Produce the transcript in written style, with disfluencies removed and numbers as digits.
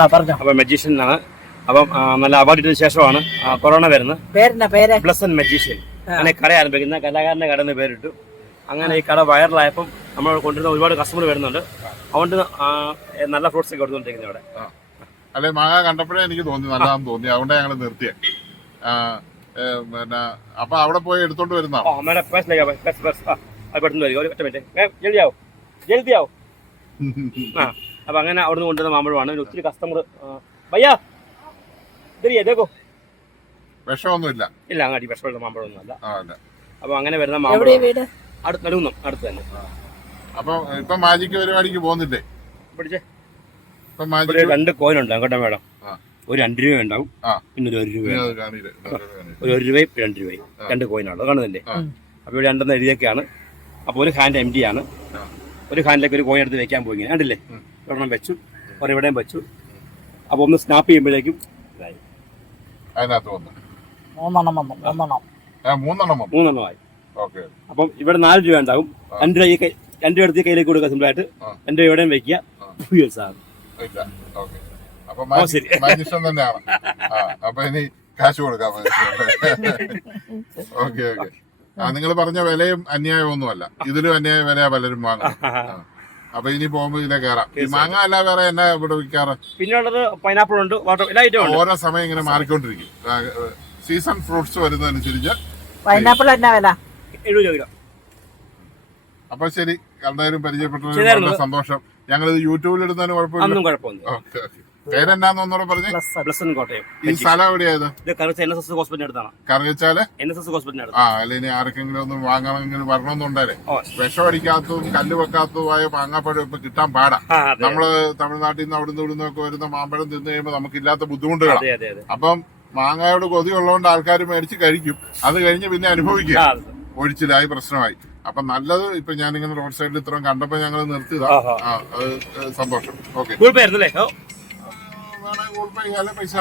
അപ്പം മജീഷ്യൻ ആണ്. അപ്പം നല്ല അവാർഡ് കിട്ടിയ ശേഷമാണ് കൊറോണ വരുന്നത്. ബ്ലസ്സൻ മജീഷ്യൻ അങ്ങനെ കട ആരംഭിക്കുന്ന കലാകാരന്റെ കട എന്ന് പേരിട്ടു. അങ്ങനെ ഈ കട വൈറലായപ്പം നമ്മൾ കൊണ്ടുവരുന്ന ഒരുപാട് കസ്റ്റമർ വരുന്നുണ്ട്. അതുകൊണ്ട് നല്ല ഫ്രൂട്ട്സ് ഒക്കെ കൊടുത്തുകൊണ്ടിരിക്കുന്നത് ഇവിടെ. അല്ലെ, മാങ്ങ കണ്ടപ്പോഴേ എനിക്ക് തോന്നി നല്ലതാണെന്ന് തോന്നി, അതുകൊണ്ട് ഞങ്ങൾ നിർത്തിയേ. പിന്നെ അപ്പൊ അവിടെ പോയി എടുത്തോണ്ട് വരുന്നതാണോ? അപ്പൊ അങ്ങനെ അവിടുന്ന് കൊണ്ടുവന്ന മാമ്പഴമാണ്. ഒത്തിരി കസ്റ്റമർ ഭയ്യാ ഇതോ വിഷമൊന്നുമില്ല. ഇല്ല, അങ്ങാടി വിഷമുള്ള മാമ്പഴമൊന്നും അല്ല. അപ്പൊ അങ്ങനെ വരുന്ന മാമ്പഴം അടുത്ത് തന്നെ. അപ്പൊ ഇപ്പൊ മാജിക്ക് പരിപാടിക്ക് പോകുന്നില്ലേ? പിടിച്ചേ, രണ്ട് കോയിൻ ഉണ്ട് അങ്ങോട്ടെ മേഡം. ഒരു 2 രൂപ ഉണ്ടാവും, പിന്നെ ഒരു 1 രൂപ, ഒരു 1 രൂപയും 2 രൂപയും 2 കോയിനാണ് കാണുന്നില്ലേ. അപ്പൊ ഇവിടെ 2 എഴുതിയൊക്കെയാണ്. അപ്പൊ ഒരു ഹാൻഡ് എം ടി ആണ്. ഒരു ഹാൻഡിലേക്ക് ഒരു കോയിൻ എടുത്ത് വെക്കാൻ പോയി കണ്ടില്ലേ. ഒരെണ്ണം വെച്ചു, ഒരെവിടെയും വെച്ചു. അപ്പൊ ഒന്ന് സ്നാപ്പ് ചെയ്യുമ്പോഴേക്കും മൂന്നെണ്ണമായി. അപ്പം ഇവിടെ 4 രൂപ ഉണ്ടാവും. 2 രൂപ എടുത്ത് കയ്യിലേക്ക് കൊടുക്കുക സിമ്പിളായിട്ട്. 2 രൂപ എവിടെയും വെക്കുക. അപ്പൊ ഇനി കാശ് കൊടുക്കാം. Okay okay. നിങ്ങൾ പറഞ്ഞ വിലയും അന്യായമൊന്നുമല്ല, ഇതിലും അന്യായ വിലയാ പലരും വാങ്ങും. അപ്പൊ ഇനി പോകുമ്പോ ഇതിലെ കയറാം. ഈ മാങ്ങ അല്ല വേറെ എന്നാ ഇവിടെ വിൽക്കാറ്? പിന്നെയുള്ളത് പൈനാപ്പിൾ ഉണ്ട്, ഓരോ സമയം ഇങ്ങനെ മാറിക്കൊണ്ടിരിക്കും. സീസൺ ഫ്രൂട്ട്സ് വരുന്നതനുസരിച്ച് പൈനാപ്പിൾ എന്നാ വില? 70 രൂപ. അപ്പൊ ശരി, രണ്ടായിരം പരിചയപ്പെട്ടത് സന്തോഷം. ഞങ്ങളിത് യൂട്യൂബിൽ ഇടുന്നതിന് കുഴപ്പമില്ല. Okay okay. പേരെന്നാന്ന് ഒന്നുകൂടെ പറഞ്ഞേ? ഈ സ്ഥലം എവിടെയായത്? കറുകച്ചാല്. അല്ല, ഇനി ആർക്കെങ്കിലും ഒന്ന് വാങ്ങണമെങ്കിലും വരണമെന്നുണ്ടാലേ വിഷം അടിക്കാത്തതും കല്ല് വെക്കാത്തതുമായ മാങ്ങാപ്പഴം ഇപ്പൊ കിട്ടാൻ പാടാ. നമ്മള് തമിഴ്നാട്ടിൽ നിന്ന് അവിടുന്ന് ഇവിടുന്ന് ഒക്കെ വരുന്ന മാമ്പഴം തിന്നു കഴിയുമ്പോൾ നമുക്കില്ലാത്ത ബുദ്ധിമുട്ടുകളാണ്. അപ്പം മാങ്ങയോട് കൊതിയുള്ളതുകൊണ്ട് ആൾക്കാർ മേടിച്ച് കഴിക്കും. അത് കഴിഞ്ഞ് പിന്നെ അനുഭവിക്കുക, ഒഴിച്ചിലായി പ്രശ്നമായി. അപ്പൊ നല്ലത് ഇപ്പൊ ഞാനിങ്ങനെ റോഡ് സൈഡിൽ ഇത്രയും കണ്ടപ്പോ ഞങ്ങൾ നിർത്തിയതാ. സന്തോഷം. ഓക്കെ, ഗൂഗിൾ പേ ആയിരുന്നല്ലേ? ഗൂഗിൾ പേ ചെയ്യാതെ പൈസ